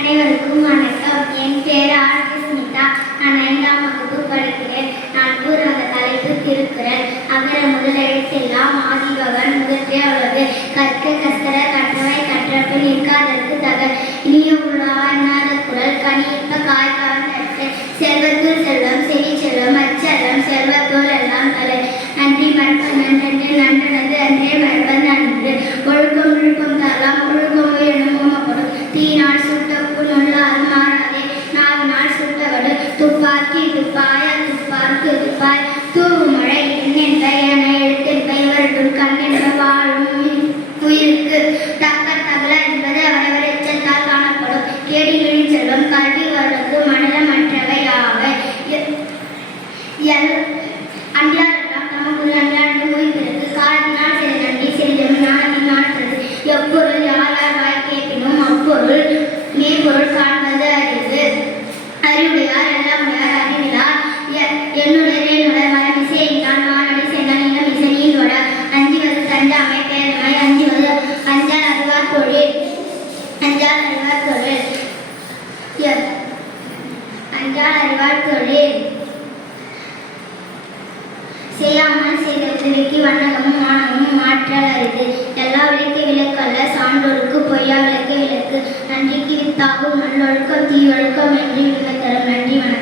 அனைவருக்கும் வணக்கம். என் பேர் ஆர். ஸ்மிதா. நான் 5ஆம் வகுப்பு படிக்கிறேன். நான் கூற வந்த தலைப்பு திருக்குறள். அகர முதல் எழுத்தெல்லாம் ஆதிபகவன் முதற்றே உலகு. கற்க கசடற கற்றவை கற்றபின் நிற்காதற்கு தக. இனிய உலகாத குரல் கனியிற்ப காய்கான் நட்டு. செல்வத்துள் செல்வம் செவி செல்வம் அச்செல்வம் செல்வத்தோல் எல்லாம் தலை. நன்றி மறப்பன் நன்றென்று நன்றனது அன்றே மறப்பன் நன்று. ஒழுக்கம் விழுப்பம் தரலாம் ஒழுக்கம் எனும் உமப்படும். தீனால் சுட்டப்புண் உள்ளாது மாறாதே நாவினால் சுட்டவடு. துப்பாக்கி துப்பாய துப்பார்க்கு துப்பாய் தூவு மழை எண்ணென்ப என எழுத்தென்ப இவருள் கண்ணென்ப வாழும் உயிருக்கு தக்க தகல என்பது அவரவர் எச்சத்தால் காணப்படும். கேடிகளின் செல்வம் கல்வி வருவது மண்டலமற்றவை ஆவை. அன்றியாரெல்லாம் நமக்கு அன்றாண்டு ஓய்கிறது. காலத்தினால் சில நன்றி சிறிதம் ஞானத்தினால் எப்பொருள் யார் யார் வாய் கேட்பினும் அப்பொருள் மெய்ப்பொருள் காண்பது அறிவு. அறிவுடையார் எல்லாமுடையார் அறிவிலார் என்னுடைய ரேணுடர் மரமிசை எங்கால் மானடி சென்றால் இன்னும் இசையின் வட. அஞ்சுவது தஞ்சாமை பேரமை அஞ்சுவது அஞ்சால் அறிவார் தொழில். அஞ்சால் அறிவார் தொழில் அஞ்சால் அறிவார் தொழில் செய்யாமல் செய்தது விக்கி வண்ணகமும் மானகமும் மாற்றல் அரிது. எல்லா விளக்கு விளக்கல்ல சான்றோருக்கு பொய்யா விளக்கு விளக்கு. நன்றிக்கு வித்தாகும் நல்லொழுக்கம் தீயொழுக்கம் என்று விளக்க தரும். நன்றி வணக்கம்.